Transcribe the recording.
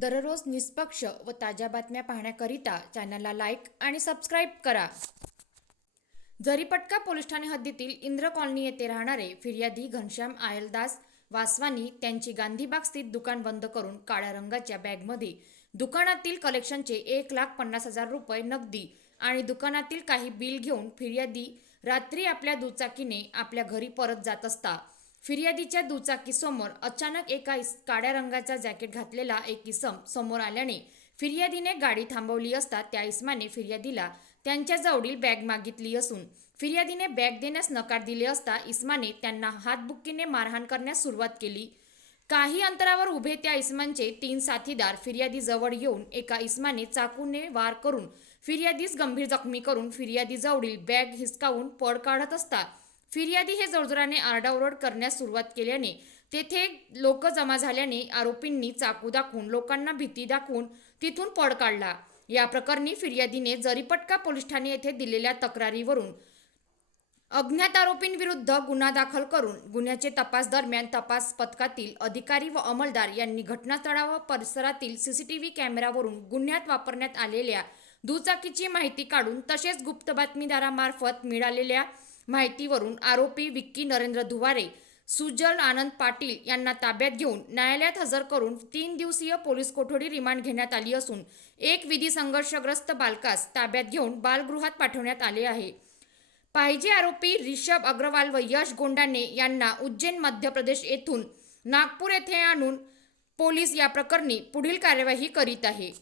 दररोज निष्पक्ष व ताज्या बातम्या पाहण्याकरिता चॅनलला लाईक आणि सबस्क्राईब करा. जरीपटका पोलीस ठाणे हद्दीतील इंद्र कॉलनी येथे राहणारे फिर्यादी घनश्याम आयलदास वासवानी त्यांची गांधीबाग स्थित दुकान बंद करून काळ्या रंगाच्या बॅगमध्ये दुकानातील कलेक्शनचे एक लाख पन्नास हजार रुपये नगदी आणि दुकानातील काही बिल घेऊन फिर्यादी रात्री आपल्या दुचाकीने आपल्या घरी परत जात असता. फिर्यादीच्या दुचाकीसमोर अचानक एका इस काळ्या रंगाचा जॅकेट घातलेला एक इसम समोर आल्याने फिर्यादीने गाडी थांबवली असता त्या इसमाने फिर्यादीला त्यांच्या जवळील बॅग मागितली असून फिर्यादीने बॅग देण्यास नकार दिले असता इस्माने त्यांना हातबुक्कीने मारहाण करण्यास सुरुवात केली. काही अंतरावर उभे त्या इस्मांचे तीन साथीदार फिर्यादीजवळ येऊन एका इस्माने चाकूने वार करून फिर्यादीस गंभीर जखमी करून फिर्यादीजवळील बॅग हिसकावून पळ काढत असता फिर्यादी हे जोरजोराने आरडाओरड करण्यास सुरुवात केल्याने तेथे लोक जमा झाल्याने आरोपींनी चाकू दाखवून लोकांना भीती दाखवून तिथून पळ काढला. या प्रकरणी फिर्यादीने जरीपटका पोलीस ठाणे येथे दिलेल्या तक्रारीवरून अज्ञात आरोपींविरुद्ध गुन्हा दाखल करून गुन्ह्याचे तपास दरम्यान तपास पथकातील अधिकारी व अंमलदार यांनी घटनास्थळा व परिसरातील सीसीटीव्ही कॅमेरावरून गुन्ह्यात वापरण्यात आलेल्या दुचाकीची माहिती काढून तसेच गुप्त बातमीदारामार्फत मिळालेल्या माहितीवरून आरोपी विक्की नरेंद्र धुवारे सुजल आनंद पाटील यांना ताब्यात घेऊन न्यायालयात हजर करून तीन दिवसीय पोलीस कोठडी रिमांड घेण्यात आली असून एक विधी संघर्षग्रस्त बालकास ताब्यात घेऊन बालगृहात पाठवण्यात आले आहे. पाहिजे आरोपी रिषभ अग्रवाल व यश गोंडाने यांना उज्जैन मध्य प्रदेश येथून नागपूर येथे आणून पोलीस या प्रकरणी पुढील कार्यवाही करीत आहे.